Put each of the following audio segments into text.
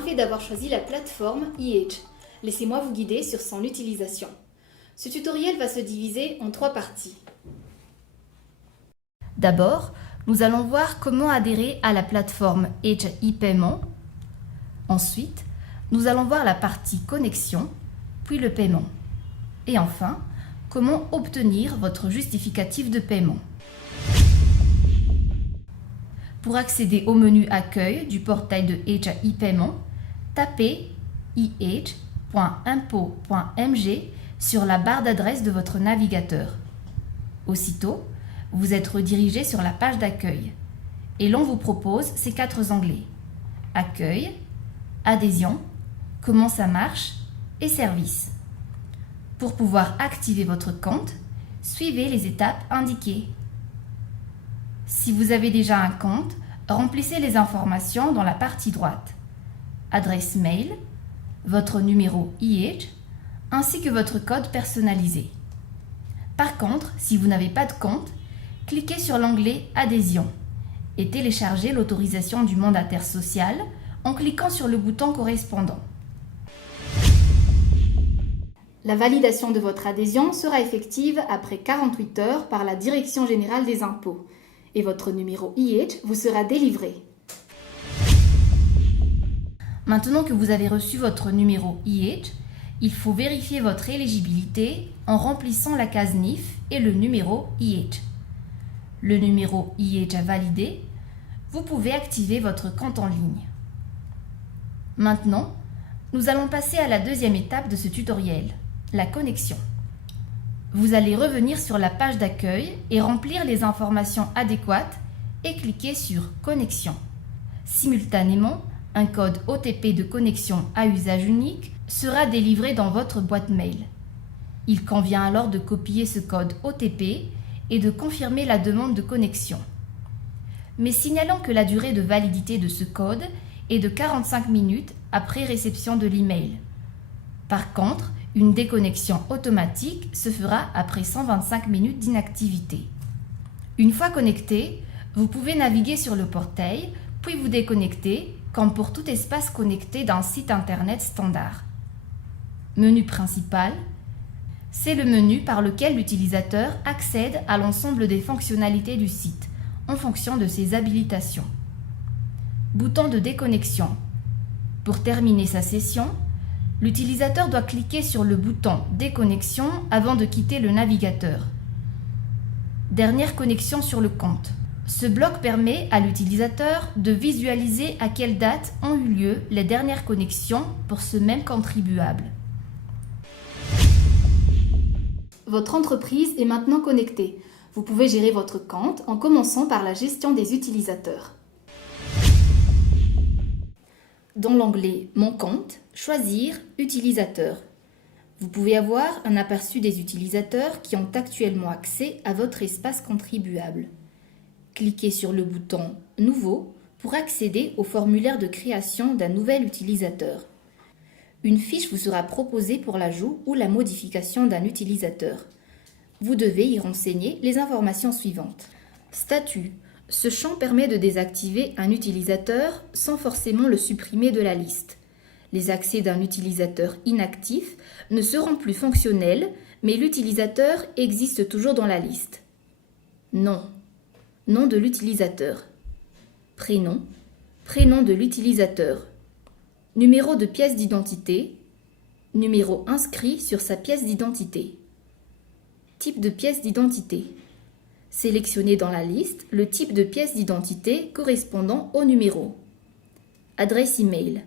bien fait d'avoir choisi la plateforme e-Age. Laissez-moi vous guider sur son utilisation. Ce tutoriel va se diviser en 3 parties. D'abord, nous allons voir comment adhérer à la plateforme Age e-paiement. Ensuite, nous allons voir la partie connexion, puis le paiement. Et enfin, comment obtenir votre justificatif de paiement. Pour accéder au menu Accueil du portail de Age e-paiement, tapez e-age.impôt.mg sur la barre d'adresse de votre navigateur. Aussitôt, vous êtes redirigé sur la page d'accueil et l'on vous propose ces 4 onglets: Accueil, Adhésion, Comment ça marche et Services. Pour pouvoir activer votre compte, suivez les étapes indiquées. Si vous avez déjà un compte, remplissez les informations dans la partie droite: adresse mail, votre numéro e-Age, ainsi que votre code personnalisé. Par contre, si vous n'avez pas de compte, cliquez sur l'onglet Adhésion et téléchargez l'autorisation du mandataire social en cliquant sur le bouton correspondant. La validation de votre adhésion sera effective après 48 heures par la Direction générale des impôts et votre numéro e-Age vous sera délivré. Maintenant que vous avez reçu votre numéro e-Age, il faut vérifier votre éligibilité en remplissant la case NIF et le numéro e-Age. Le numéro e-Age validé, vous pouvez activer votre compte en ligne. Maintenant, nous allons passer à la deuxième étape de ce tutoriel, la connexion. Vous allez revenir sur la page d'accueil et remplir les informations adéquates et cliquer sur Connexion. Simultanément, un code OTP de connexion à usage unique sera délivré dans votre boîte mail. Il convient alors de copier ce code OTP et de confirmer la demande de connexion. Mais signalons que la durée de validité de ce code est de 45 minutes après réception de l'email. Par contre, une déconnexion automatique se fera après 125 minutes d'inactivité. Une fois connecté, vous pouvez naviguer sur le portail, puis vous déconnecter, comme pour tout espace connecté d'un site internet standard. Menu principal, c'est le menu par lequel l'utilisateur accède à l'ensemble des fonctionnalités du site, en fonction de ses habilitations. Bouton de déconnexion. Pour terminer sa session, l'utilisateur doit cliquer sur le bouton Déconnexion avant de quitter le navigateur. Dernière connexion sur le compte. Ce bloc permet à l'utilisateur de visualiser à quelle date ont eu lieu les dernières connexions pour ce même contribuable. Votre entreprise est maintenant connectée. Vous pouvez gérer votre compte en commençant par la gestion des utilisateurs. Dans l'onglet Mon compte, choisir Utilisateurs. Vous pouvez avoir un aperçu des utilisateurs qui ont actuellement accès à votre espace contribuable. Cliquez sur le bouton Nouveau pour accéder au formulaire de création d'un nouvel utilisateur. Une fiche vous sera proposée pour l'ajout ou la modification d'un utilisateur. Vous devez y renseigner les informations suivantes. Statut. Ce champ permet de désactiver un utilisateur sans forcément le supprimer de la liste. Les accès d'un utilisateur inactif ne seront plus fonctionnels, mais l'utilisateur existe toujours dans la liste. Nom. Nom de l'utilisateur. Prénom. Prénom de l'utilisateur. Numéro de pièce d'identité. Numéro inscrit sur sa pièce d'identité. Type de pièce d'identité. Sélectionnez dans la liste le type de pièce d'identité correspondant au numéro. Adresse email.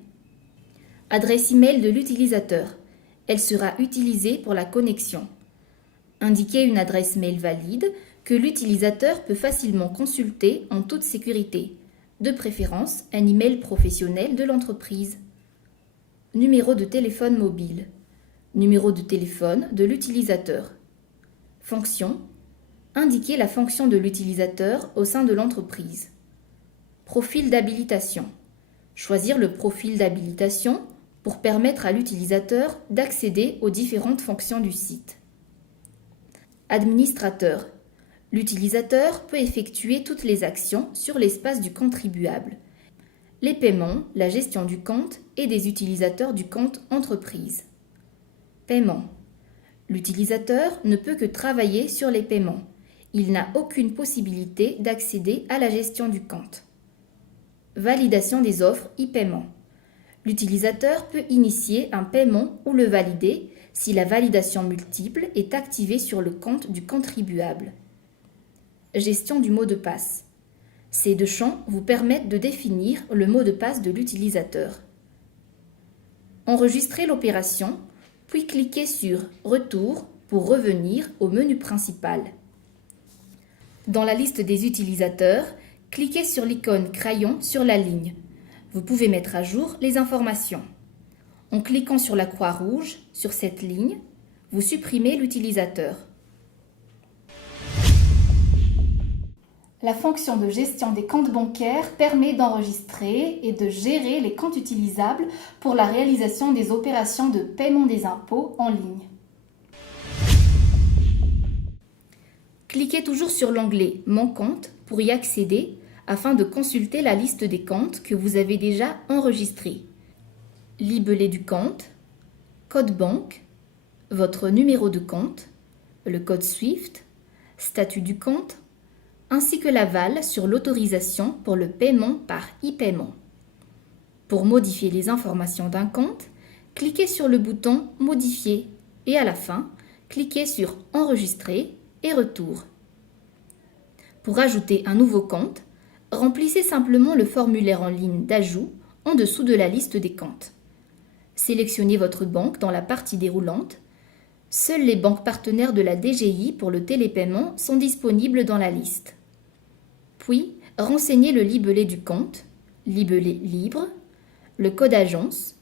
Adresse email de l'utilisateur. Elle sera utilisée pour la connexion. Indiquez une adresse mail valide que l'utilisateur peut facilement consulter en toute sécurité, de préférence un email professionnel de l'entreprise. Numéro de téléphone mobile. Numéro de téléphone de l'utilisateur. Fonction. Indiquez la fonction de l'utilisateur au sein de l'entreprise. Profil d'habilitation. Choisir le profil d'habilitation pour permettre à l'utilisateur d'accéder aux différentes fonctions du site. Administrateur. L'utilisateur peut effectuer toutes les actions sur l'espace du contribuable. les paiements, la gestion du compte et des utilisateurs du compte entreprise. Paiement. L'utilisateur ne peut que travailler sur les paiements. Il n'a aucune possibilité d'accéder à la gestion du compte. Validation des offres e-paiement. L'utilisateur peut initier un paiement ou le valider si la validation multiple est activée sur le compte du contribuable. Gestion du mot de passe. Ces deux champs vous permettent de définir le mot de passe de l'utilisateur. Enregistrez l'opération, puis cliquez sur « Retour » pour revenir au menu principal. Dans la liste des utilisateurs, cliquez sur l'icône crayon sur la ligne. Vous pouvez mettre à jour les informations. En cliquant sur la croix rouge sur cette ligne, vous supprimez l'utilisateur. La fonction de gestion des comptes bancaires permet d'enregistrer et de gérer les comptes utilisables pour la réalisation des opérations de paiement des impôts en ligne. Cliquez toujours sur l'onglet « Mon compte » pour y accéder afin de consulter la liste des comptes que vous avez déjà enregistrés. Libellé du compte, code banque, votre numéro de compte, le code SWIFT, statut du compte, ainsi que l'aval sur l'autorisation pour le paiement par e-paiement. Pour modifier les informations d'un compte, cliquez sur le bouton « Modifier » et à la fin, cliquez sur « Enregistrer » et « Retour ». Pour ajouter un nouveau compte, remplissez simplement le formulaire en ligne d'ajout en dessous de la liste des comptes. Sélectionnez votre banque dans la partie déroulante. Seules les banques partenaires de la DGI pour le télépaiement sont disponibles dans la liste. Puis, renseignez le libellé du compte, libellé libre, le code agence,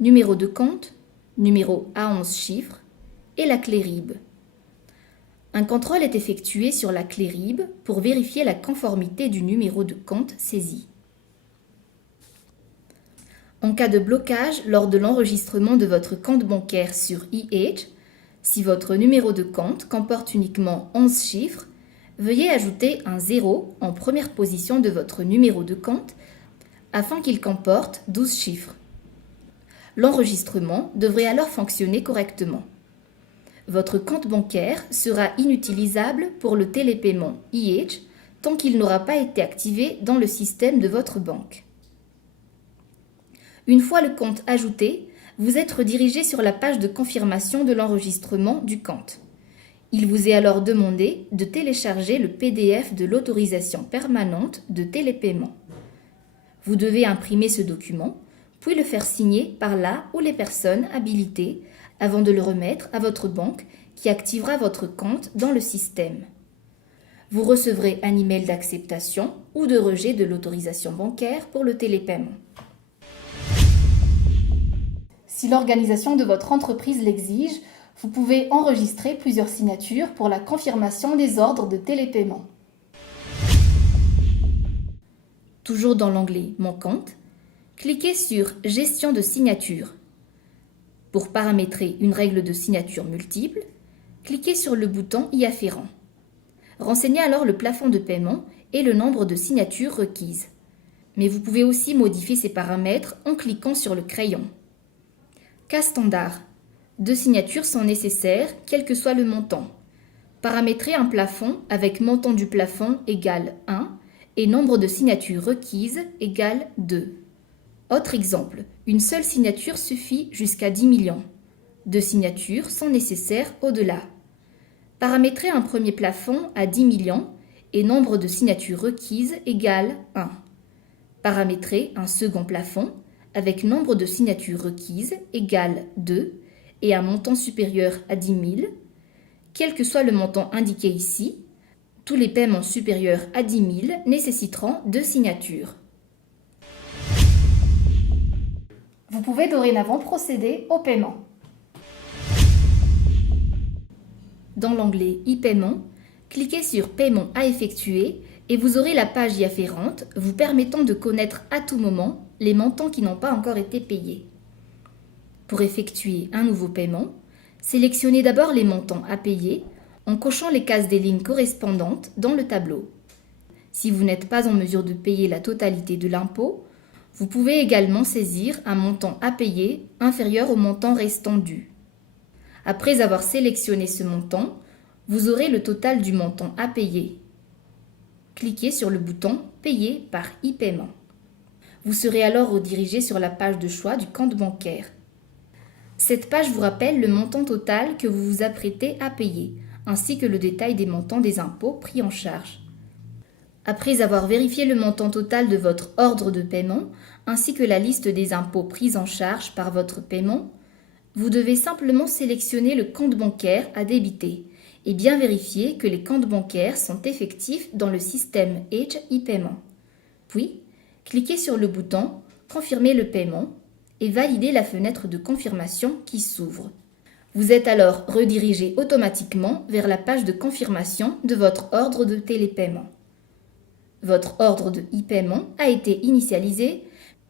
numéro de compte, numéro à 11 chiffres et la clé RIB. Un contrôle est effectué sur la clé RIB pour vérifier la conformité du numéro de compte saisi. En cas de blocage lors de l'enregistrement de votre compte bancaire sur e-Edge, si votre numéro de compte comporte uniquement 11 chiffres, veuillez ajouter un 0 en première position de votre numéro de compte afin qu'il comporte 12 chiffres. L'enregistrement devrait alors fonctionner correctement. Votre compte bancaire sera inutilisable pour le télépaiement e-Edge tant qu'il n'aura pas été activé dans le système de votre banque. Une fois le compte ajouté, vous êtes redirigé sur la page de confirmation de l'enregistrement du compte. Il vous est alors demandé de télécharger le PDF de l'autorisation permanente de télépaiement. Vous devez imprimer ce document, puis le faire signer par la ou les personnes habilitées avant de le remettre à votre banque qui activera votre compte dans le système. Vous recevrez un email d'acceptation ou de rejet de l'autorisation bancaire pour le télépaiement. Si l'organisation de votre entreprise l'exige, vous pouvez enregistrer plusieurs signatures pour la confirmation des ordres de télépaiement. Toujours dans l'onglet « Mon compte », cliquez sur « Gestion de signature ». Pour paramétrer une règle de signature multiple, cliquez sur le bouton y afférent. Renseignez alors le plafond de paiement et le nombre de signatures requises. Mais vous pouvez aussi modifier ces paramètres en cliquant sur le crayon. Cas standard. 2 signatures sont nécessaires, quel que soit le montant. Paramétrez un plafond avec montant du plafond égale 1 et nombre de signatures requises égale 2. Autre exemple, une seule signature suffit jusqu'à 10 millions. 2 signatures sont nécessaires au-delà. Paramétrez un premier plafond à 10 millions et nombre de signatures requises égale 1. Paramétrez un second plafond avec nombre de signatures requises égale 2 et un montant supérieur à 10 000. Quel que soit le montant indiqué ici, tous les paiements supérieurs à 10 000 nécessiteront 2 signatures. Vous pouvez dorénavant procéder au paiement. Dans l'onglet e-paiement, cliquez sur Paiement à effectuer et vous aurez la page y afférente vous permettant de connaître à tout moment les montants qui n'ont pas encore été payés. Pour effectuer un nouveau paiement, sélectionnez d'abord les montants à payer en cochant les cases des lignes correspondantes dans le tableau. Si vous n'êtes pas en mesure de payer la totalité de l'impôt, Vous pouvez également saisir un montant à payer inférieur au montant restant dû. Après avoir sélectionné ce montant, vous aurez le total du montant à payer. Cliquez sur le bouton « Payer par e-paiement ». Vous serez alors redirigé sur la page de choix du compte bancaire. Cette page vous rappelle le montant total que vous vous apprêtez à payer, ainsi que le détail des montants des impôts pris en charge. Après avoir vérifié le montant total de votre ordre de paiement, ainsi que la liste des impôts pris en charge par votre paiement, vous devez simplement sélectionner le compte bancaire à débiter et bien vérifier que les comptes bancaires sont effectifs dans le système Edge e-paiement. Puis, cliquez sur le bouton « Confirmer le paiement » et validez la fenêtre de confirmation qui s'ouvre. Vous êtes alors redirigé automatiquement vers la page de confirmation de votre ordre de télépaiement. Votre ordre de e-paiement a été initialisé,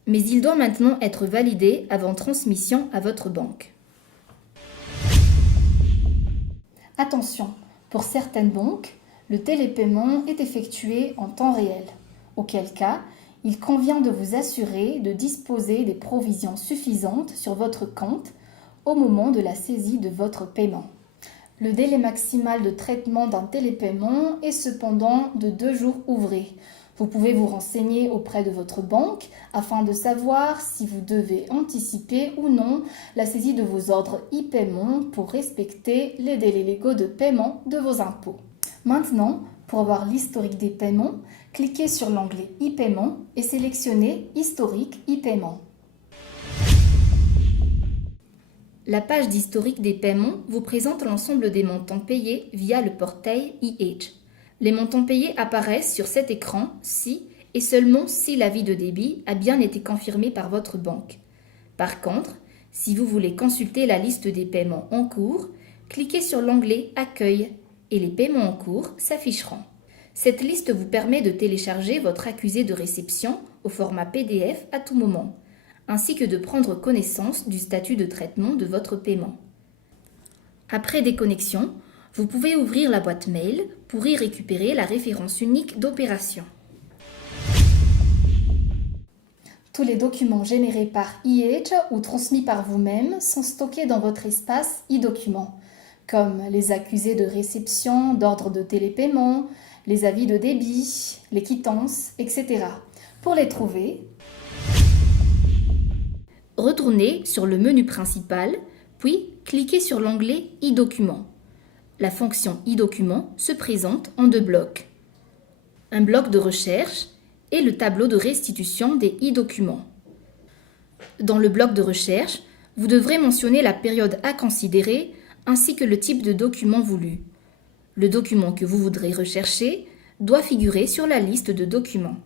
mais il doit maintenant être validé avant transmission à votre banque. Attention, pour certaines banques, le télépaiement est effectué en temps réel, auquel cas, il convient de vous assurer de disposer des provisions suffisantes sur votre compte au moment de la saisie de votre paiement. Le délai maximal de traitement d'un télépaiement est cependant de 2 jours ouvrés. Vous pouvez vous renseigner auprès de votre banque afin de savoir si vous devez anticiper ou non la saisie de vos ordres e-paiement pour respecter les délais légaux de paiement de vos impôts. Maintenant, pour avoir l'historique des paiements, cliquez sur l'onglet e-paiement et sélectionnez Historique e-paiement. La page d'historique des paiements vous présente l'ensemble des montants payés via le portail e-Edge. Les montants payés apparaissent sur cet écran si et seulement si l'avis de débit a bien été confirmé par votre banque. Par contre, si vous voulez consulter la liste des paiements en cours, cliquez sur l'onglet Accueil et les paiements en cours s'afficheront. Cette liste vous permet de télécharger votre accusé de réception au format PDF à tout moment, ainsi que de prendre connaissance du statut de traitement de votre paiement. Après déconnexion, vous pouvez ouvrir la boîte mail pour y récupérer la référence unique d'opération. Tous les documents générés par e-Edge ou transmis par vous-même sont stockés dans votre espace e-documents, comme les accusés de réception, d'ordre de télépaiement, les avis de débit, les quittances, etc. Pour les trouver, retournez sur le menu principal, puis cliquez sur l'onglet e-documents. La fonction e-document se présente en 2 blocs. Un bloc de recherche et le tableau de restitution des e-documents. Dans le bloc de recherche, vous devrez mentionner la période à considérer ainsi que le type de document voulu. Le document que vous voudrez rechercher doit figurer sur la liste de documents.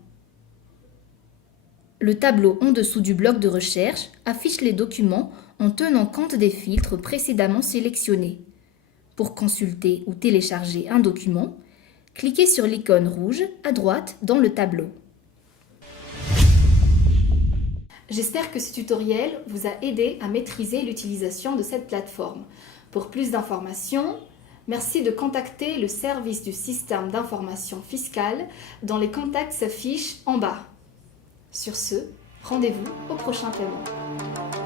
Le tableau en dessous du bloc de recherche affiche les documents en tenant compte des filtres précédemment sélectionnés. Pour consulter ou télécharger un document, cliquez sur l'icône rouge à droite dans le tableau. J'espère que ce tutoriel vous a aidé à maîtriser l'utilisation de cette plateforme. Pour plus d'informations, merci de contacter le service du système d'information fiscale dont les contacts s'affichent en bas. Sur ce, rendez-vous au prochain paiement.